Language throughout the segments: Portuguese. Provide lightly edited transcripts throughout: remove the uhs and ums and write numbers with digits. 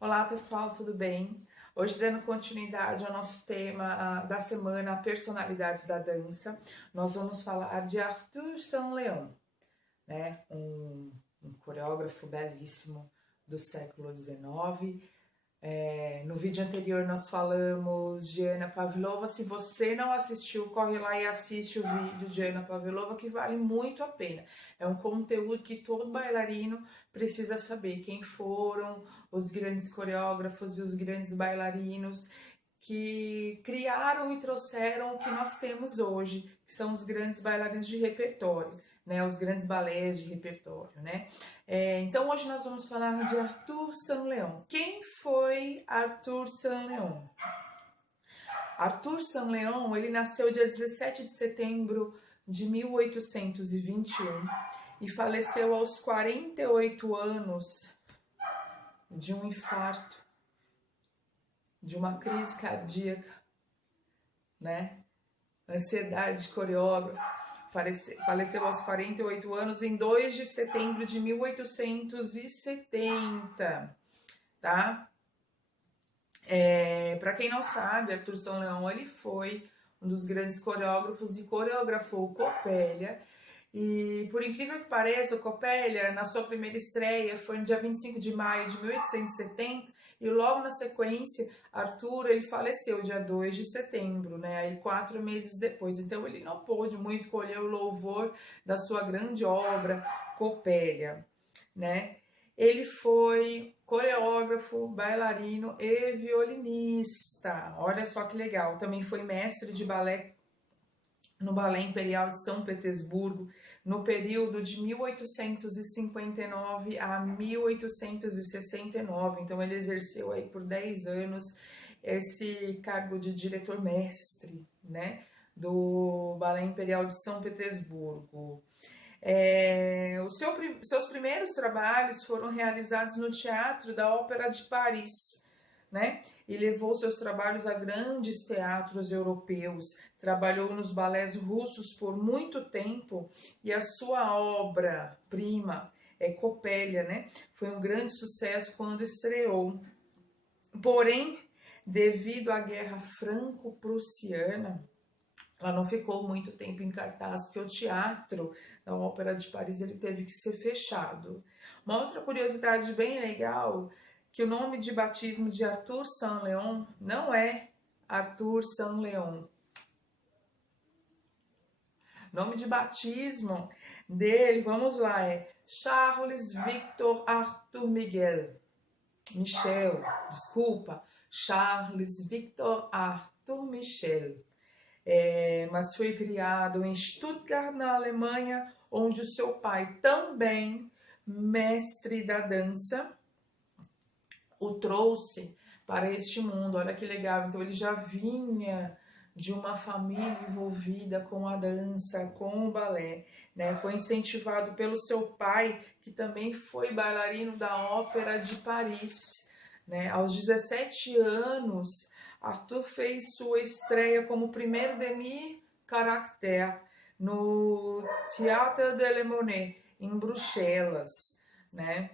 Olá pessoal, tudo bem? Hoje, dando continuidade ao nosso tema da semana, Personalidades da Dança, nós vamos falar de Arthur Saint-Leon, né? Um coreógrafo belíssimo do século XIX. No vídeo anterior nós falamos de Anna Pavlova. Se você não assistiu, corre lá e assiste o vídeo de Anna Pavlova, que vale muito a pena. É um conteúdo que todo bailarino precisa saber quem foram os grandes coreógrafos e os grandes bailarinos que criaram e trouxeram o que nós temos hoje, que são os grandes bailarinos de repertório, né, os grandes balés de repertório, né? Então hoje nós vamos falar de Arthur Saint-Leon. Quem foi Arthur Saint-Leon? Arthur Saint-Leon, ele nasceu dia 17 de setembro de 1821 e faleceu aos 48 anos de um infarto, de uma crise cardíaca, né? Ansiedade coreógrafo. Faleceu aos 48 anos em 2 de setembro de 1870, tá? Para quem não sabe, Arthur Saint-Leon, ele foi um dos grandes coreógrafos e coreografou Coppelia. E por incrível que pareça, o Coppelia, na sua primeira estreia, foi no dia 25 de maio de 1870, e logo na sequência, Arthur, ele faleceu dia 2 de setembro, né? Aí 4 meses depois. Então ele não pôde muito colher o louvor da sua grande obra, Coppelia, né? Ele foi coreógrafo, bailarino e violinista. Olha só que legal. Também foi mestre de balé no Balé Imperial de São Petersburgo, no período de 1859 a 1869. Então ele exerceu aí por 10 anos esse cargo de diretor-mestre, né, do Balé Imperial de São Petersburgo. Seus primeiros trabalhos foram realizados no Teatro da Ópera de Paris, né? E levou seus trabalhos a grandes teatros europeus. Trabalhou nos balés russos por muito tempo e a sua obra-prima, Coppelia, né? Foi um grande sucesso quando estreou. Porém, devido à Guerra Franco-Prussiana, ela não ficou muito tempo em cartaz, porque o teatro da Ópera de Paris ele teve que ser fechado. Uma outra curiosidade bem legal, que o nome de batismo de Arthur Saint-Leon não é Arthur Saint-Leon. Nome de batismo dele, vamos lá, é Charles Victor Arthur Charles Victor Arthur Michel. Mas foi criado em Stuttgart, na Alemanha, onde o seu pai, também mestre da dança, o trouxe para este mundo. Olha que legal. Então ele já vinha de uma família envolvida com a dança, com o balé, né? Foi incentivado pelo seu pai, que também foi bailarino da Ópera de Paris, né? Aos 17 anos, Arthur fez sua estreia como primeiro demi-caractère no Théâtre de la Monnaie, em Bruxelas, né?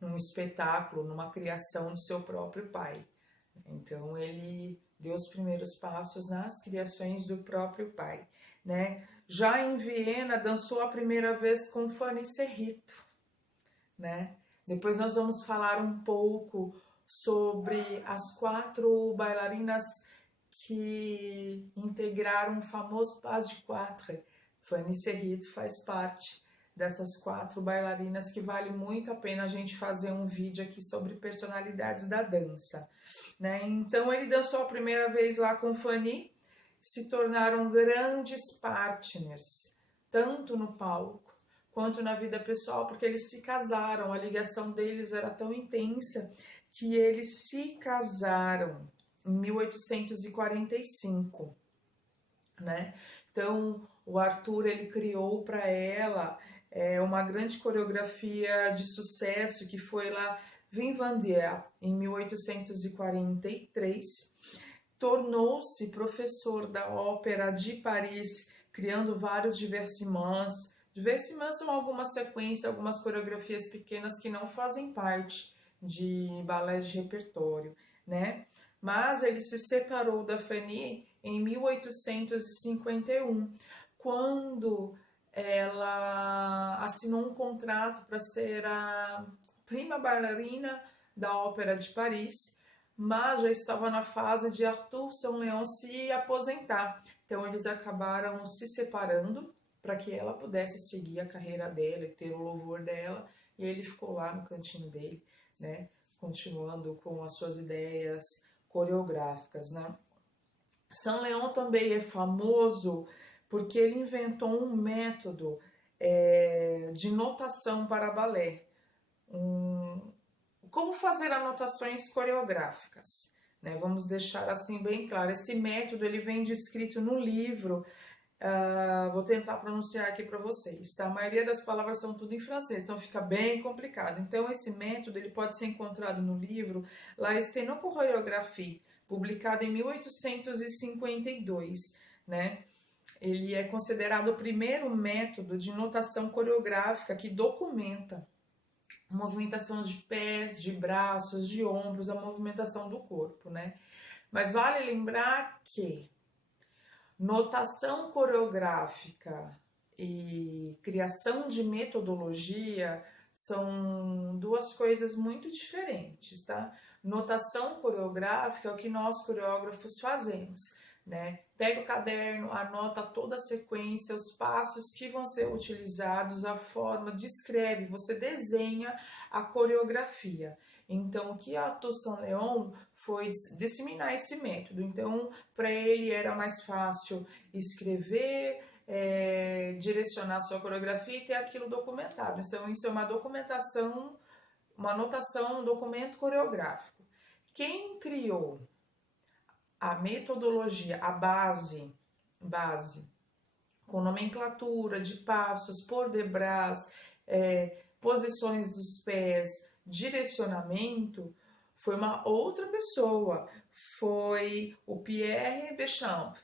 Num espetáculo, numa criação do seu próprio pai. Então ele deu os primeiros passos nas criações do próprio pai, né? Já em Viena, dançou a primeira vez com Fanny Serrito, né? Depois nós vamos falar um pouco sobre as 4 bailarinas que integraram o famoso Pas de Quatre. Fanny Serrito faz parte dessas 4 bailarinas, que vale muito a pena a gente fazer um vídeo aqui sobre personalidades da dança, né? Então ele dançou a primeira vez lá com Fanny, se tornaram grandes partners, tanto no palco quanto na vida pessoal, porque eles se casaram, a ligação deles era tão intensa que eles se casaram em 1845, né? Então o Arthur, ele criou para ela uma grande coreografia de sucesso, que foi lá Vivandière, em 1843. Tornou-se professor da Ópera de Paris, criando vários divertissements Divertiments são algumas sequências, algumas coreografias pequenas que não fazem parte de balé de repertório, né? Mas ele se separou da Fanny em 1851, quando ela assinou um contrato para ser a prima bailarina da Ópera de Paris, mas já estava na fase de Arthur Saint-Léon se aposentar. Então eles acabaram se separando para que ela pudesse seguir a carreira dela e ter o louvor dela, e ele ficou lá no cantinho dele, né, continuando com as suas ideias coreográficas, né. Saint-Léon também é famoso porque ele inventou um método de notação para balé. Como fazer anotações coreográficas, né? Vamos deixar assim bem claro. Esse método ele vem descrito no livro. Vou tentar pronunciar aqui para vocês, tá? A maioria das palavras são tudo em francês, então fica bem complicado. Então esse método ele pode ser encontrado no livro La Stenochorégraphie, publicado em 1852, né? Ele é considerado o primeiro método de notação coreográfica que documenta a movimentação de pés, de braços, de ombros, a movimentação do corpo, né? Mas vale lembrar que notação coreográfica e criação de metodologia são duas coisas muito diferentes, tá? Notação coreográfica é o que nós coreógrafos fazemos, né? Pega o caderno, anota toda a sequência, os passos que vão ser utilizados, a forma, descreve, você desenha a coreografia. Então, o que Arthur Saint-Léon foi disseminar esse método. Então, para ele era mais fácil escrever, direcionar sua coreografia e ter aquilo documentado. Então, isso é uma documentação, uma anotação, um documento coreográfico. Quem criou a metodologia, a base, com nomenclatura de passos, port de bras, posições dos pés, direcionamento, foi uma outra pessoa, foi o Pierre Béchamp.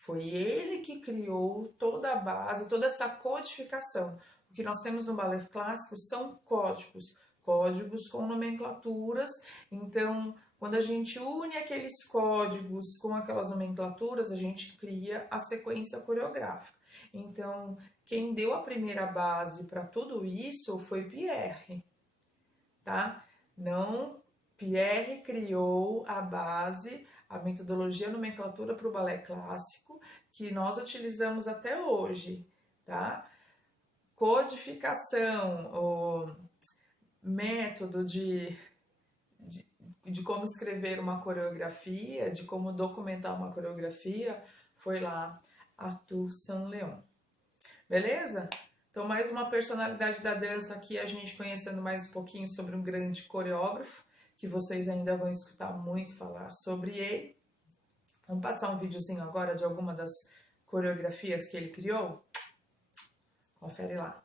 Foi ele que criou toda a base, toda essa codificação. O que nós temos no balé clássico são códigos com nomenclaturas. Então, quando a gente une aqueles códigos com aquelas nomenclaturas, a gente cria a sequência coreográfica. Então, quem deu a primeira base para tudo isso foi Pierre, tá? Não, Pierre criou a base, a metodologia, a nomenclatura para o balé clássico, que nós utilizamos até hoje, tá? Codificação, o método de como escrever uma coreografia, de como documentar uma coreografia, foi lá Arthur Saint-Léon. Beleza? Então, mais uma personalidade da dança aqui, a gente conhecendo mais um pouquinho sobre um grande coreógrafo, que vocês ainda vão escutar muito falar sobre ele. Vamos passar um videozinho agora de alguma das coreografias que ele criou? Confere lá.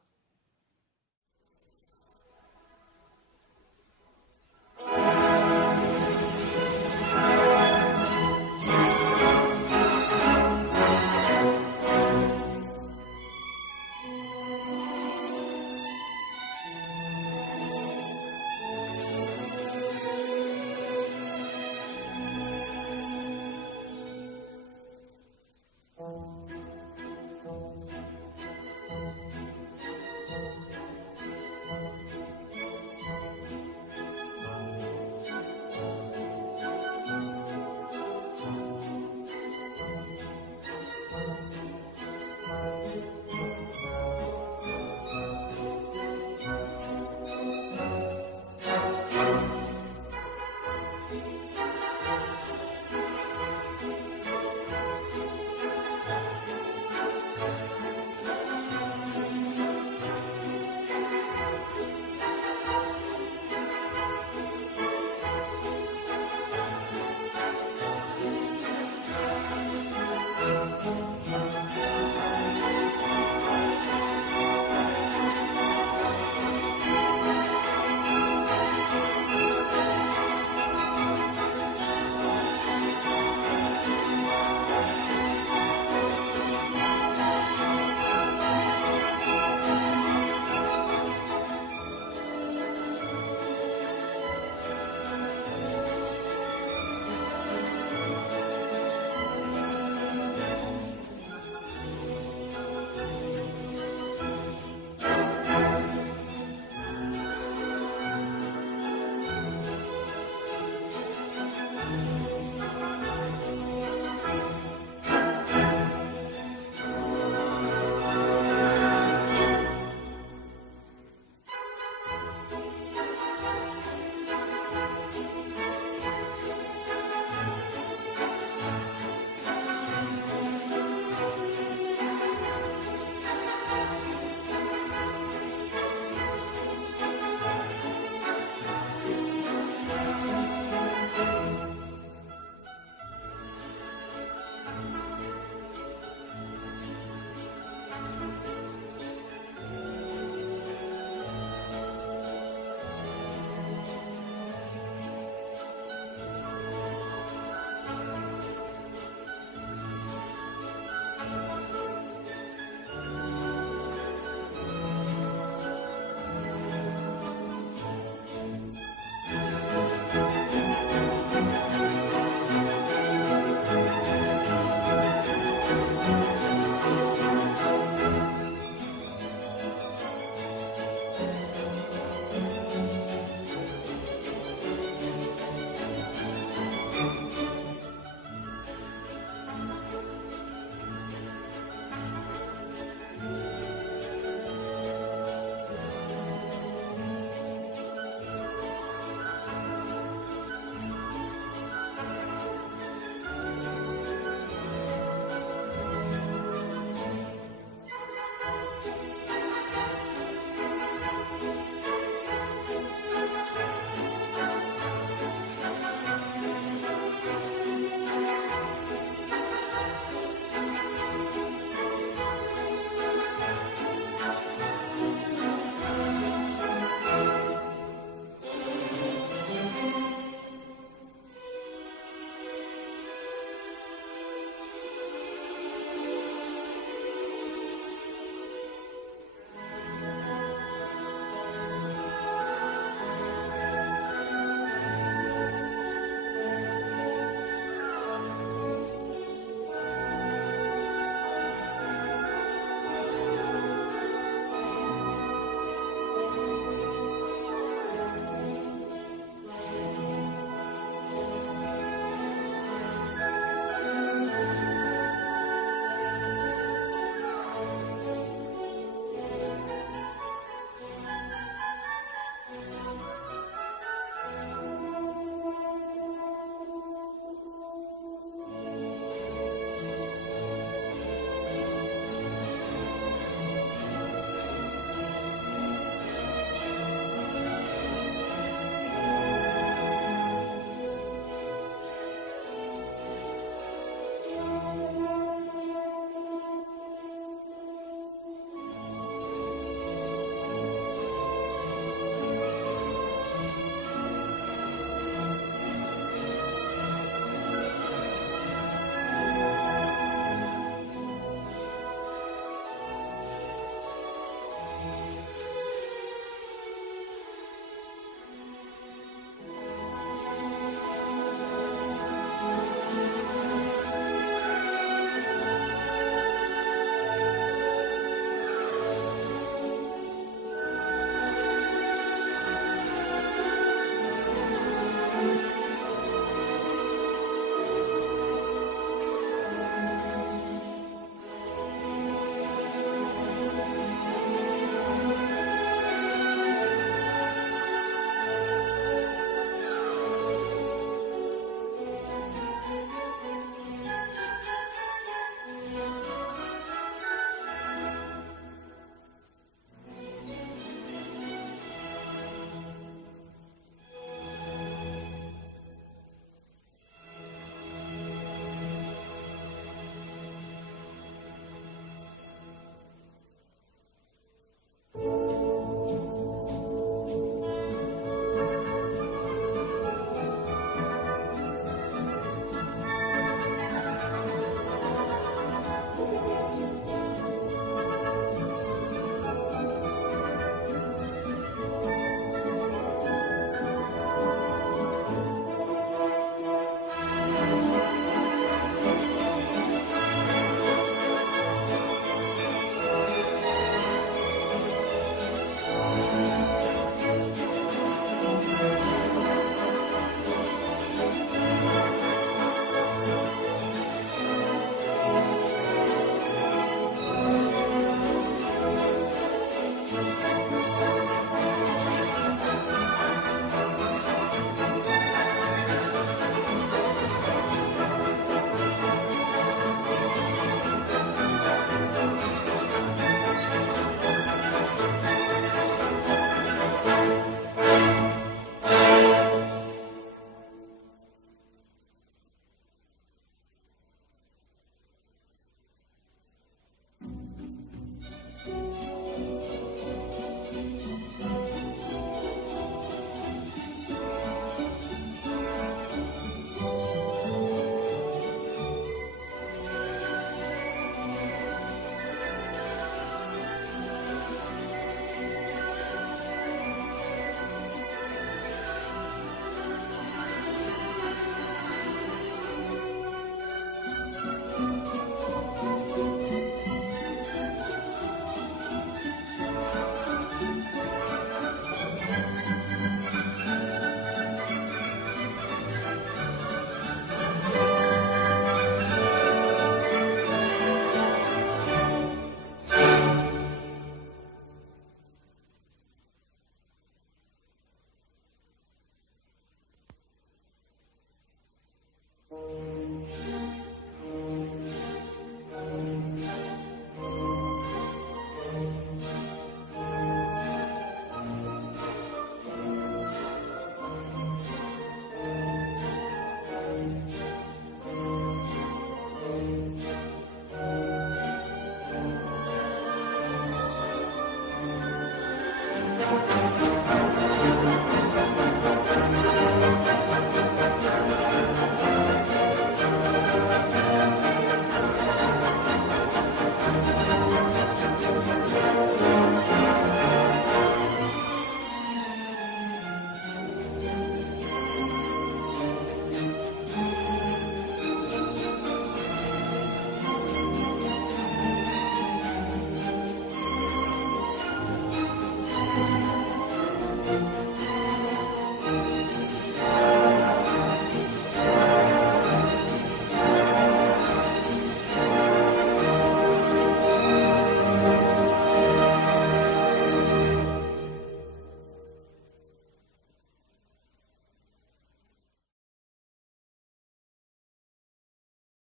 Música